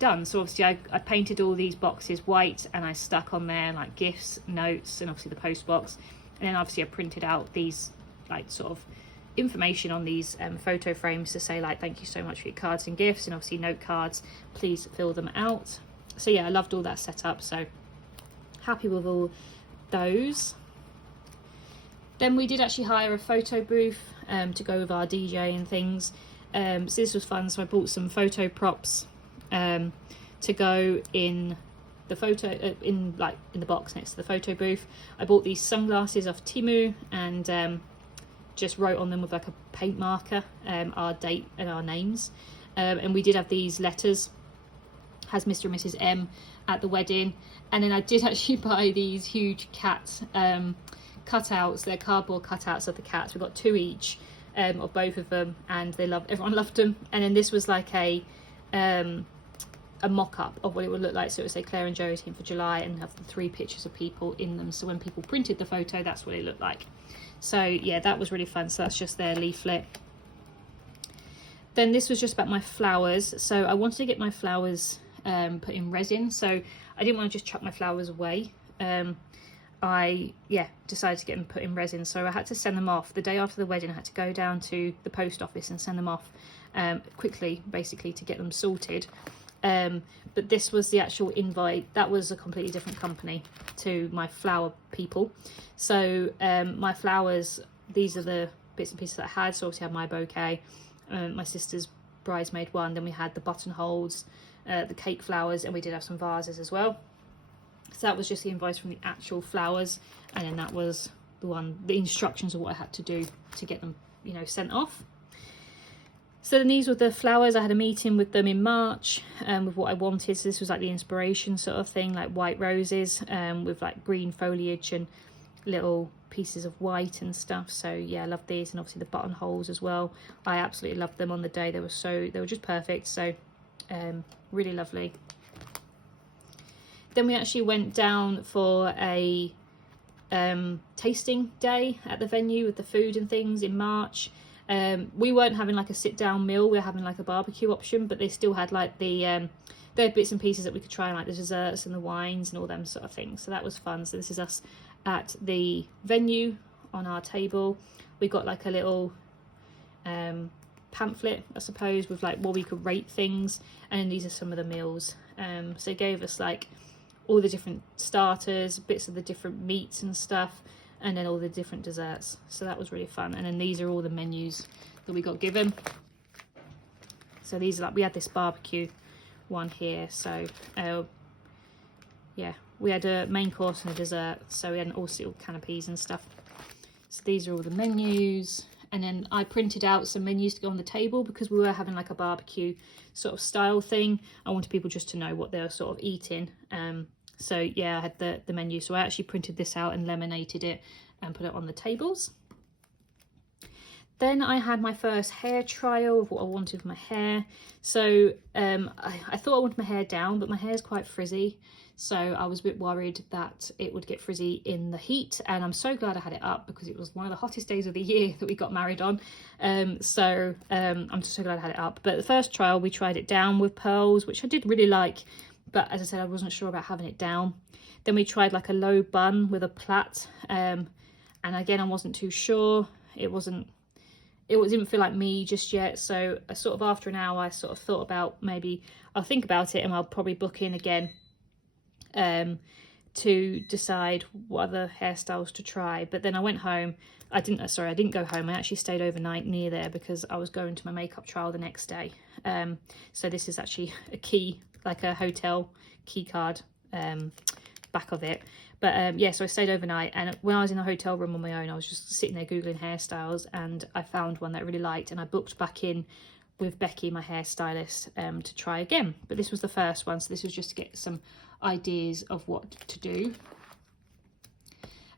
done. So obviously I painted all these boxes white, and I stuck on there like gifts, notes, and obviously the post box. And then obviously I printed out these like sort of information on these photo frames to say like, thank you so much for your cards and gifts, and obviously note cards, please fill them out. So yeah, I loved all that setup, so happy with all those. Then we did actually hire a photo booth to go with our DJ and things. So this was fun. So I bought some photo props to go in the photo in the box next to the photo booth. I bought these sunglasses off Temu, and just wrote on them with like a paint marker our date and our names. And we did have these letters, has Mr. and Mrs. M at the wedding. And then I did actually buy these huge cat cutouts. They're cardboard cutouts of the cats. We got 2 each of both of them, and everyone loved them. And then this was like a mock-up of what it would look like. So it would say Claire and Joe is here for July, and have the 3 pictures of people in them. So when people printed the photo, that's what it looked like. So yeah, that was really fun. So that's just their leaflet. Then this was just about my flowers. So I wanted to get my flowers put in resin, so I didn't want to just chuck my flowers away. I decided to get them put in resin, so I had to send them off the day after the wedding. I had to go down to the post office and send them off quickly, basically, to get them sorted. But this was the actual invite. That was a completely different company to my flower people. So my flowers, these are the bits and pieces that I had. So obviously I had my bouquet, my sister's bridesmaid one, then we had the buttonholes, the cake flowers, and we did have some vases as well. So that was just the invoice from the actual flowers, and then that was the instructions of what I had to do to get them, you know, sent off. So then these were the flowers. I had a meeting with them in March with what I wanted. So this was like the inspiration sort of thing, like white roses with like green foliage and little pieces of white and stuff. So yeah, I love these, and obviously the buttonholes as well. I absolutely loved them on the day. They were just perfect. So really lovely. Then we actually went down for a tasting day at the venue with the food and things in March. We weren't having like a sit down meal, we were having like a barbecue option, but they still had like the they had bits and pieces that we could try, like the desserts and the wines and all them sort of things. So that was fun. So this is us at the venue on our table. We got like a little pamphlet, I suppose, with like what we could rate things, and then these are some of the meals. So it gave us like all the different starters, bits of the different meats and stuff, and then all the different desserts. So that was really fun. And then these are all the menus that we got given. So these are like, we had this barbecue one here. So yeah, we had a main course and a dessert. So we had all little canopies and stuff. So these are all the menus. And then I printed out some menus to go on the table because we were having like a barbecue sort of style thing. I wanted people just to know what they were sort of eating. So yeah, I had the menu. So I actually printed this out and laminated it and put it on the tables. Then I had my first hair trial of what I wanted with my hair. So I thought I wanted my hair down, but my hair is quite frizzy. So I was a bit worried that it would get frizzy in the heat. And I'm so glad I had it up because it was one of the hottest days of the year that we got married on. I'm just so glad I had it up. But the first trial, we tried it down with pearls, which I did really like. But as I said, I wasn't sure about having it down. Then we tried like a low bun with a plait. And again, I wasn't too sure. It didn't feel like me just yet. So sort of after an hour, I sort of thought about maybe I'll think about it and I'll probably book in again to decide what other hairstyles to try. But then I went home. I didn't go home. I actually stayed overnight near there because I was going to my makeup trial the next day. So this is actually a key, like a hotel key card back of it. But yeah, so I stayed overnight, and when I was in the hotel room on my own, I was just sitting there googling hairstyles, and I found one that I really liked, and I booked back in with Becky, my hairstylist, to try again. But this was the first one, so this was just to get some ideas of what to do.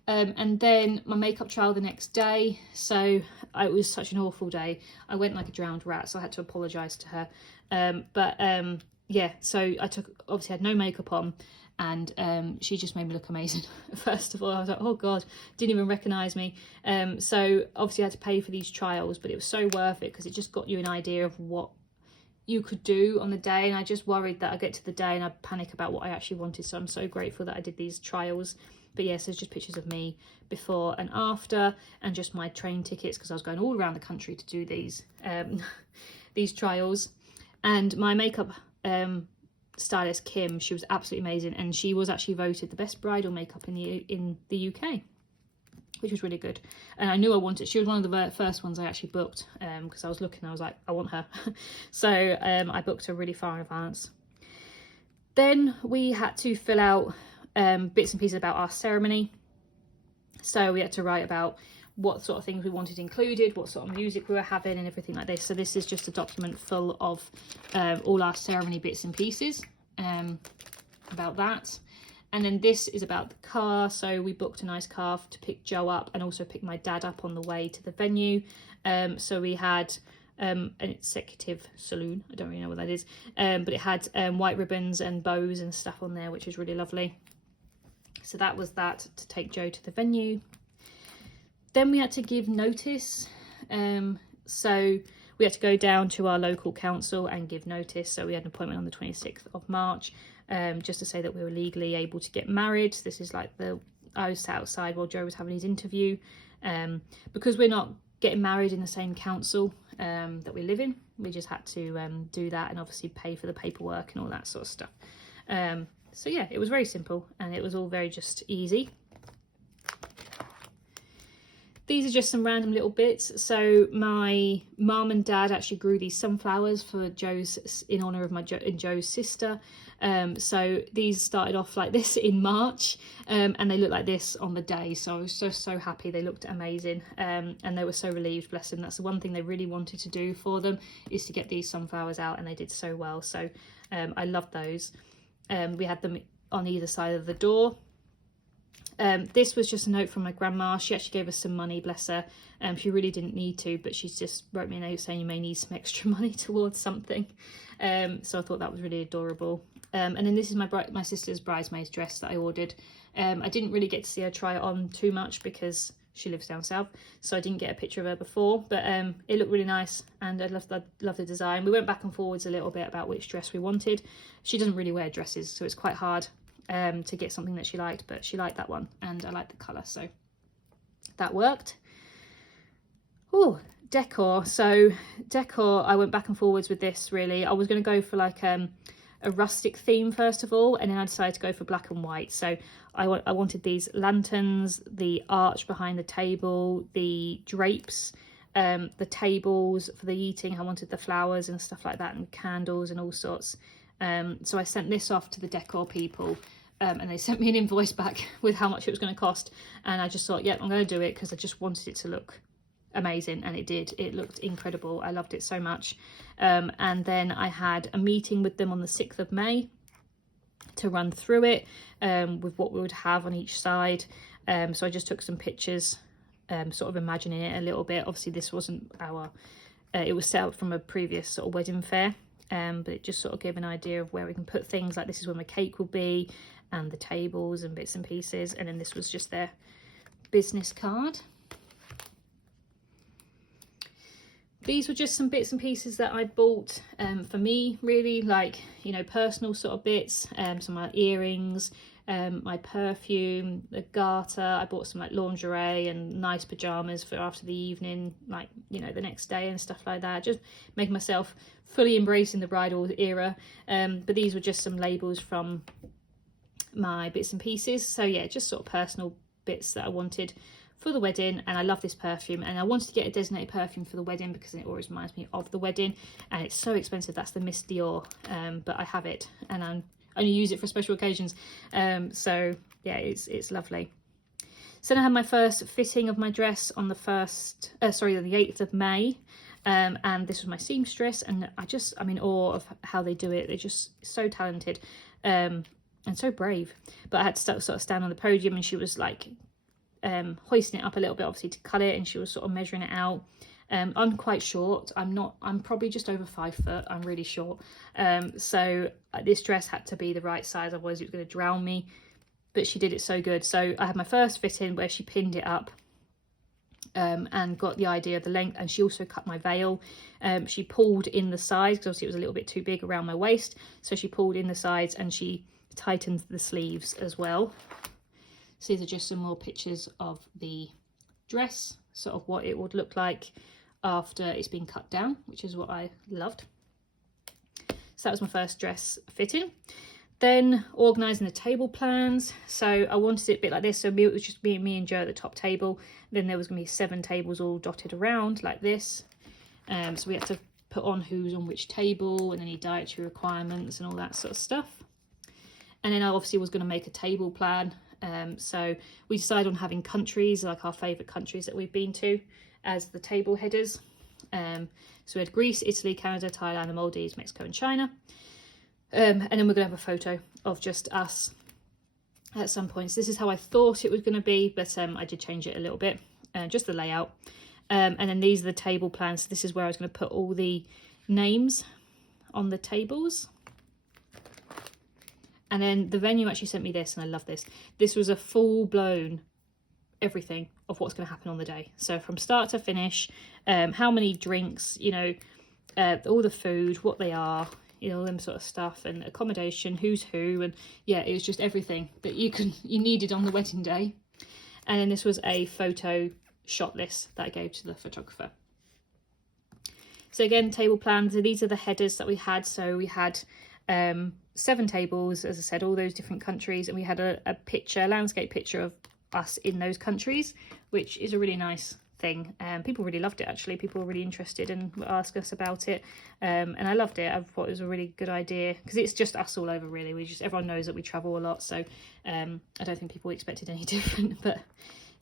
And then my makeup trial the next day. So it was such an awful day. I went like a drowned rat, so I had to apologise to her. Yeah, so obviously had no makeup on, and she just made me look amazing. First of all, I was like, oh God, didn't even recognise me. So obviously I had to pay for these trials, but it was so worth it because it just got you an idea of what you could do on the day. And I just worried that I'd get to the day and I'd panic about what I actually wanted. So I'm so grateful that I did these trials. But yes, there's just pictures of me before and after, and just my train tickets because I was going all around the country to do these trials. And my makeup stylist Kim, she was absolutely amazing, and she was actually voted the best bridal makeup in the UK, which was really good. And I knew I wanted, she was one of the first ones I actually booked because I was looking, I was like, I want her. So I booked her really far in advance. Then we had to fill out bits and pieces about our ceremony. So we had to write about what sort of things we wanted included, what sort of music we were having and everything like this. So this is just a document full of all our ceremony bits and pieces about that. And then this is about the car. So we booked a nice car to pick Joe up and also pick my dad up on the way to the venue. So we had an executive saloon. I don't really know what that is. But it had white ribbons and bows and stuff on there, which is really lovely. So that was that to take Joe to the venue. Then we had to give notice. So we had to go down to our local council and give notice. So we had an appointment on the 26th of March, just to say that we were legally able to get married. This is like I was sat outside while Joe was having his interview, because we're not getting married in the same council that we live in. We just had to do that, and obviously pay for the paperwork and all that sort of stuff. So yeah, it was very simple, and it was all very just easy. These are just some random little bits. So my mum and dad actually grew these sunflowers for in honour of Joe's sister. So these started off like this in March, and they look like this on the day. So I was so happy. They looked amazing, and they were so relieved, bless them. That's the one thing they really wanted to do for them, is to get these sunflowers out, and they did so well. So I loved those. We had them on either side of the door. This was just a note from my grandma. She actually gave us some money, bless her. She really didn't need to, but she's just wrote me a note saying you may need some extra money towards something. So I thought that was really adorable. And then this is my sister's bridesmaid's dress that I ordered. I didn't really get to see her try it on too much because she lives down south, so I didn't get a picture of her before, but it looked really nice, and I love the design. We went back and forwards a little bit about which dress we wanted. She doesn't really wear dresses, so it's quite hard to get something that she liked, but she liked that one, and I liked the colour, so that worked. Oh, decor. So decor, I went back and forwards with this, really. I was going to go for like a rustic theme first of all, and then I decided to go for black and white. So I wanted these lanterns, the arch behind the table, the drapes, the tables for the eating. I wanted the flowers and stuff like that, and candles and all sorts. So I sent this off to the decor people, and they sent me an invoice back with how much it was going to cost, and I just thought, yep, I'm going to do it because I just wanted it to look amazing, and it did. It looked incredible. I loved it so much. And then I had a meeting with them on the 6th of May to run through it with what we would have on each side. So I just took some pictures, sort of imagining it a little bit. Obviously this wasn't it was set up from a previous sort of wedding fair, but it just sort of gave an idea of where we can put things. Like this is where my cake will be, and the tables and bits and pieces, and then this was just their business card. These were just some bits and pieces that I bought for me, really, like, you know, personal sort of bits. Some of my earrings, my perfume, the garter. I bought some like lingerie and nice pajamas for after the evening, like, you know, the next day and stuff like that. Just making myself fully embracing the bridal era. But these were just some labels from my bits and pieces. So yeah, just sort of personal bits that I wanted for the wedding. And I love this perfume, and I wanted to get a designated perfume for the wedding because it always reminds me of the wedding, and it's so expensive. That's the Miss Dior, but I have it, and I only use it for special occasions. So yeah, it's lovely. So then I had my first fitting of my dress on the 8th of May, and this was my seamstress, and I'm in awe of how they do it. They're just so talented, and so brave. But I had to sort of stand on the podium, and she was like hoisting it up a little bit, obviously, to cut it, and she was sort of measuring it out. I'm quite short. I'm probably just over 5 foot. I'm really short. So this dress had to be the right size, otherwise it was going to drown me. But she did it so good. So I had my first fitting where she pinned it up, and got the idea of the length, and she also cut my veil. She pulled in the sides because obviously it was a little bit too big around my waist, so she pulled in the sides, and she tightened the sleeves as well. So these are just some more pictures of the dress, sort of what it would look like after it's been cut down, which is what I loved. So that was my first dress fitting. Then organising the table plans. So I wanted it a bit like this. So it was just me and Joe at the top table. Then there was going to be 7 tables all dotted around like this. So we had to put on who's on which table and any dietary requirements and all that sort of stuff. And then I obviously was going to make a table plan. So we decided on having countries, like our favourite countries that we've been to, as the table headers. So we had Greece, Italy, Canada, Thailand, the Maldives, Mexico and China. And then we're going to have a photo of just us at some points. This is how I thought it was going to be, but I did change it a little bit, just the layout. And then these are the table plans. So this is where I was going to put all the names on the tables. And then the venue actually sent me this, and I love this. This was a full-blown everything of what's going to happen on the day. So from start to finish, how many drinks, you know, all the food, what they are, you know, them sort of stuff, and accommodation, who's who, and yeah, it was just everything that you needed on the wedding day. And then this was a photo shot list that I gave to the photographer. So again, table plans, so these are the headers that we had. So we had 7 tables, as I said, all those different countries, and we had a picture, a landscape picture of us in those countries, which is a really nice thing. People really loved it, actually. People were really interested and asked us about it, and I loved it. I thought it was a really good idea, because it's just us all over, really. Everyone knows that we travel a lot, so I don't think people expected any different. But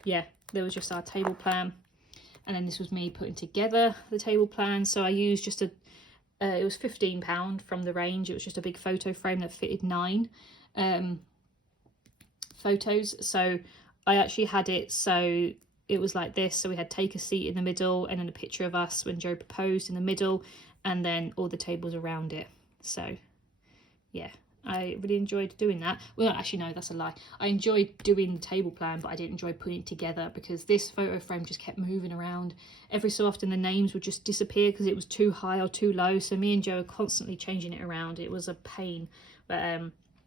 yeah, there was just our table plan, and then this was me putting together the table plan. So I used just it was £15 from the range. It was just a big photo frame that fitted 9 photos. So I actually had it so it was like this. So we had take a seat in the middle, and then a picture of us when Joe proposed in the middle, and then all the tables around it. So yeah, I really enjoyed doing that. Well, actually, no, that's a lie. I enjoyed doing the table plan, but I didn't enjoy putting it together, because this photo frame just kept moving around. Every so often the names would just disappear because it was too high or too low. So me and Joe were constantly changing it around. It was a pain, but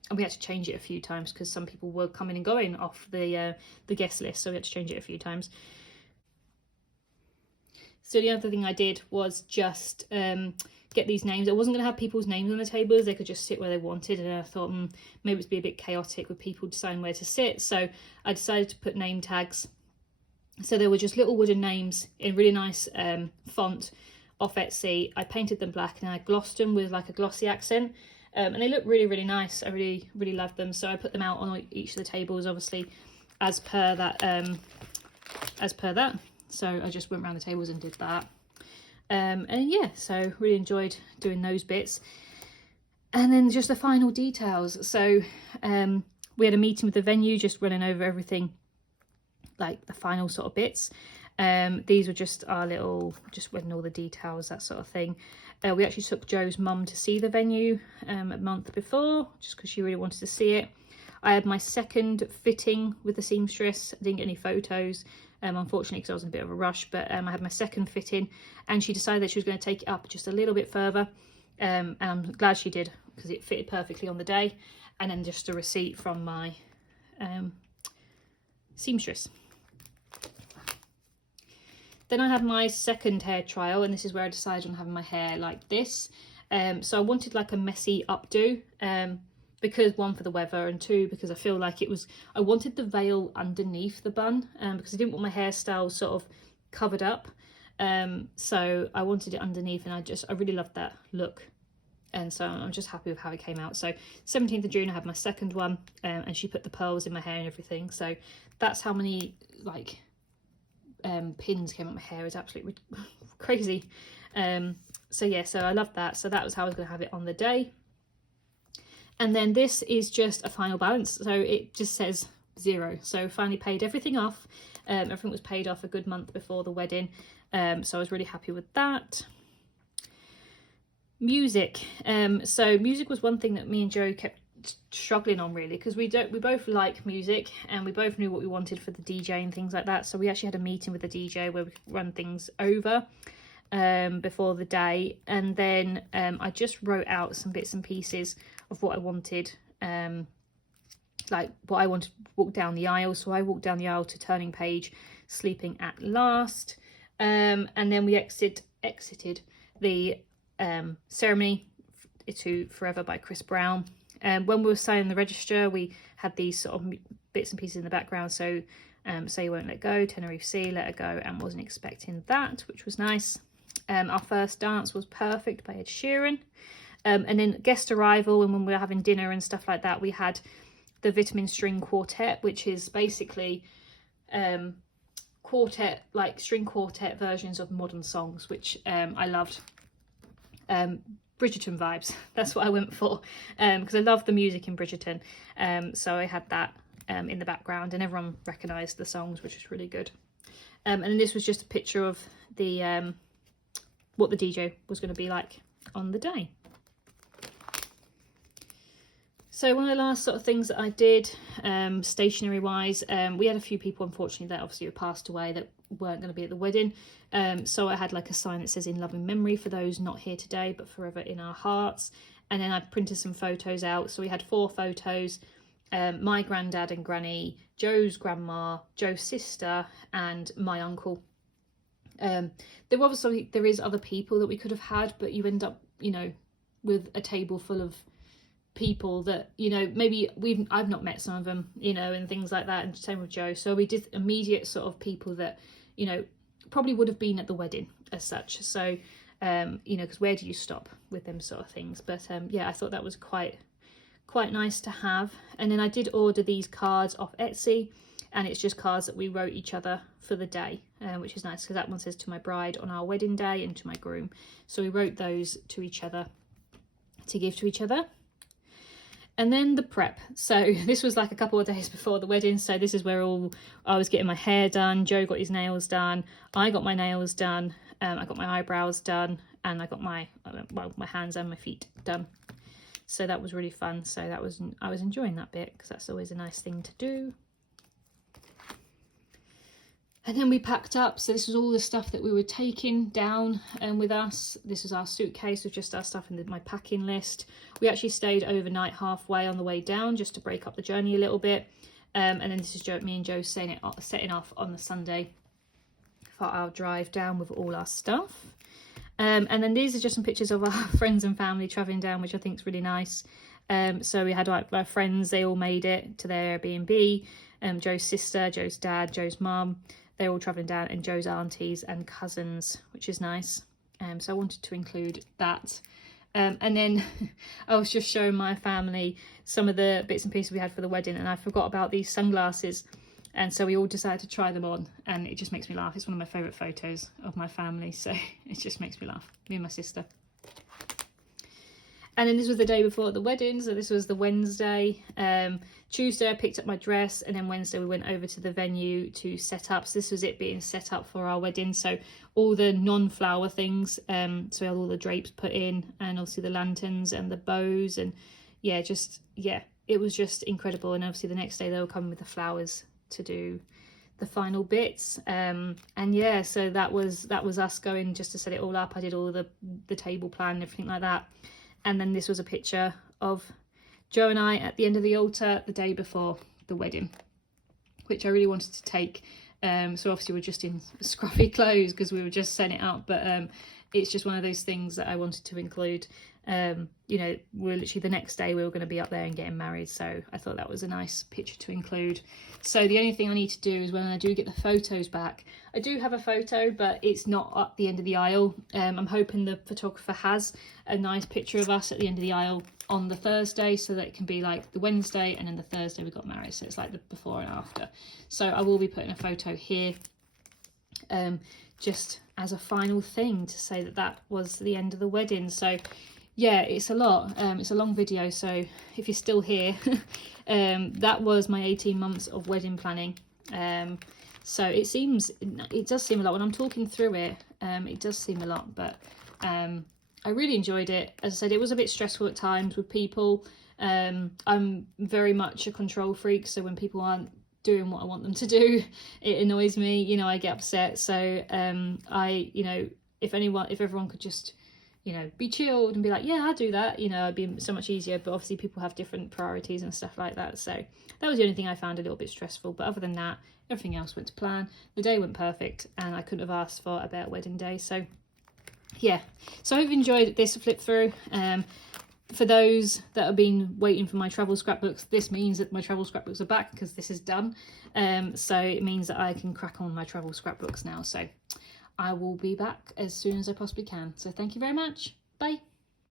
and we had to change it a few times because some people were coming and going off the guest list, so we had to change it a few times. So the other thing I did was just get these names. I wasn't going to have people's names on the tables. They could just sit where they wanted, and I thought maybe it's be a bit chaotic with people deciding where to sit. So I decided to put name tags. So there were just little wooden names in really nice font off Etsy. I painted them black, and I glossed them with like a glossy accent. And they look really, really nice. I really, really love them. So I put them out on each of the tables, obviously, as per that. So I just went around the tables and did that. And yeah, so really enjoyed doing those bits. And then just the final details. So we had a meeting with the venue, just running over everything, like the final sort of bits. These were just our little, just running all the details, that sort of thing. We actually took Joe's mum to see the venue a month before, just because she really wanted to see it. I had my second fitting with the seamstress. I didn't get any photos, unfortunately, because I was in a bit of a rush, but I had my second fitting, and she decided that she was going to take it up just a little bit further, and I'm glad she did, because it fitted perfectly on the day. And then just a receipt from my seamstress. Then I had my second hair trial, and this is where I decided on having my hair like this. So I wanted like a messy updo, because 1, for the weather, and 2, because I feel like I wanted the veil underneath the bun, because I didn't want my hairstyle sort of covered up. So I wanted it underneath, and I really loved that look. And so I'm just happy with how it came out. So 17th of June, I had my second one, and she put the pearls in my hair and everything. So that's how many like pins came up my hair. Is absolutely crazy. So yeah, so I loved that. So that was how I was going to have it on the day. And then this is just a final balance. So it just says 0. So finally paid everything off. Everything was paid off a good month before the wedding. So I was really happy with that. Music. So music was one thing that me and Joe kept struggling on, really, because we both like music, and we both knew what we wanted for the DJ and things like that. So we actually had a meeting with the DJ where we run things over before the day, and then I just wrote out some bits and pieces of what I wanted, like what I wanted to walk down the aisle. So I walked down the aisle to Turning Page, Sleeping at Last, and then we exited the ceremony to Forever by Chris Brown. When we were signing the register, we had these sort of bits and pieces in the background. So Say You Won't Let Go, Tenerife Sea, Let Her Go, and Wasn't Expecting That, which was nice. Our first dance was Perfect by Ed Sheeran. And then guest arrival, and when we were having dinner and stuff like that, we had the Vitamin String Quartet, which is basically string quartet versions of modern songs, which I loved. Bridgerton vibes, that's what I went for, because I love the music in Bridgerton. So I had that in the background, and everyone recognised the songs, which was really good. And this was just a picture of the what the DJ was going to be like on the day. So one of the last sort of things that I did, stationery wise, we had a few people unfortunately that obviously passed away that weren't going to be at the wedding. So I had like a sign that says in loving memory for those not here today but forever in our hearts. And then I printed some photos out. So we had 4 photos, my granddad and granny, Joe's grandma, Joe's sister, and my uncle. There is other people that we could have had, but you end up, you know, with a table full of people that, you know, maybe I've not met some of them, you know, and things like that, and same with Joe. So we did immediate sort of people that, you know, probably would have been at the wedding as such. So you know, because where do you stop with them sort of things? But yeah, I thought that was quite nice to have. And then I did order these cards off Etsy, and it's just cards that we wrote each other for the day, which is nice because that one says to my bride on our wedding day and to my groom. So we wrote those to each other to give to each other. And then the prep. So this was like a couple of days before the wedding. So this is where I was getting my hair done. Joe got his nails done. I got my nails done. I got my eyebrows done, and I got my hands and my feet done. So that was really fun. So I was enjoying that bit because that's always a nice thing to do. And then we packed up. So this was all the stuff that we were taking down with us. This was our suitcase with just our stuff in my packing list. We actually stayed overnight halfway on the way down just to break up the journey a little bit. And then this is me and Joe setting off on the Sunday for our drive down with all our stuff. And then these are just some pictures of our friends and family travelling down, which I think is really nice. So we had our friends, they all made it to their Airbnb. Joe's sister, Joe's dad, Joe's mum. They're all travelling down, and Joe's aunties and cousins, which is nice. So I wanted to include that. And then I was just showing my family some of the bits and pieces we had for the wedding, and I forgot about these sunglasses. And so we all decided to try them on, and it just makes me laugh. It's one of my favourite photos of my family, so it just makes me laugh, me and my sister. And then this was the day before the wedding, so this was the Wednesday. Tuesday I picked up my dress, and then Wednesday we went over to the venue to set up. So this was it being set up for our wedding. So all the non-flower things, so we had all the drapes put in, and obviously the lanterns and the bows, and yeah, it was just incredible. And obviously the next day they were coming with the flowers to do the final bits. And yeah, so that was us going just to set it all up. I did all the table plan and everything like that. And then this was a picture of Joe and I at the end of the altar the day before the wedding, which I really wanted to take. So obviously we're just in scruffy clothes because we were just setting it up, but it's just one of those things that I wanted to include. You know, we're literally the next day we were going to be up there and getting married, so I thought that was a nice picture to include. So the only thing I need to do is when I do get the photos back, I do have a photo, but it's not at the end of the aisle. I'm hoping the photographer has a nice picture of us at the end of the aisle on the Thursday, so that it can be like the Wednesday and then the Thursday we got married, so it's like the before and after. So I will be putting a photo here, just as a final thing to say that was the end of the wedding. So yeah, it's a lot. It's a long video, so if you're still here, that was my 18 months of wedding planning. So it does seem a lot when I'm talking through it. It does seem a lot, but I really enjoyed it. As I said, it was a bit stressful at times with people. I'm very much a control freak, so when people aren't doing what I want them to do, it annoys me, you know, I get upset. So you know, if everyone could just, you know, be chilled and be like, yeah, I'll do that, you know, it'd be so much easier. But obviously people have different priorities and stuff like that, so that was the only thing I found a little bit stressful. But other than that, everything else went to plan. The day went perfect, and I couldn't have asked for a better wedding day. So yeah, so I hope you enjoyed this flip through. For those that have been waiting for my travel scrapbooks, this means that my travel scrapbooks are back because this is done. So it means that I can crack on with my travel scrapbooks now. So I will be back as soon as I possibly can. So thank you very much. Bye.